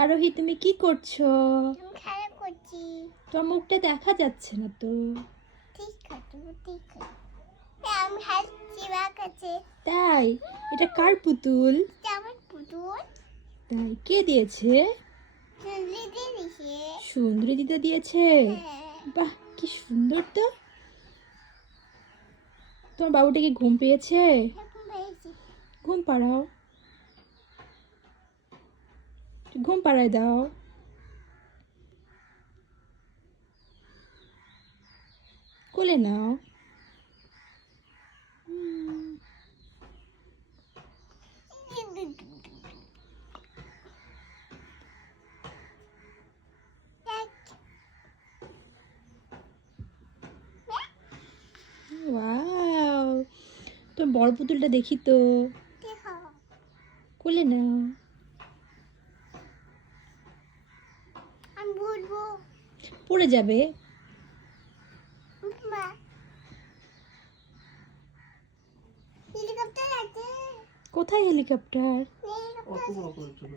আরোহী, তুমি কি করছো? খেলা করছি। তোমার মুখটা দেখা যাচ্ছে না তো। ঠিক আছে, ঠিক আছে। আমি হাসছি বাঁকাচ্ছে। তাই? এটা কার পুতুল? আমার পুতুল তাই, কে দিয়েছে? দিদি দিছে। সুন্দরী দিদা দিয়েছে। বাহ, কি সুন্দর তো। তোমার বাবুটা কি ঘুম পেয়েছে? ঘুম পাড়াও, ঘুম পাড়ায় দাও। কোলে নাও। ওয়াও, তোমার বড় পুতুলটা দেখি তো। কোলে নাও। আমি বলবো পড়ে যাবে। হেলিকপ্টার আছে। কোথায় হেলিকপ্টার? হেলিকপ্টার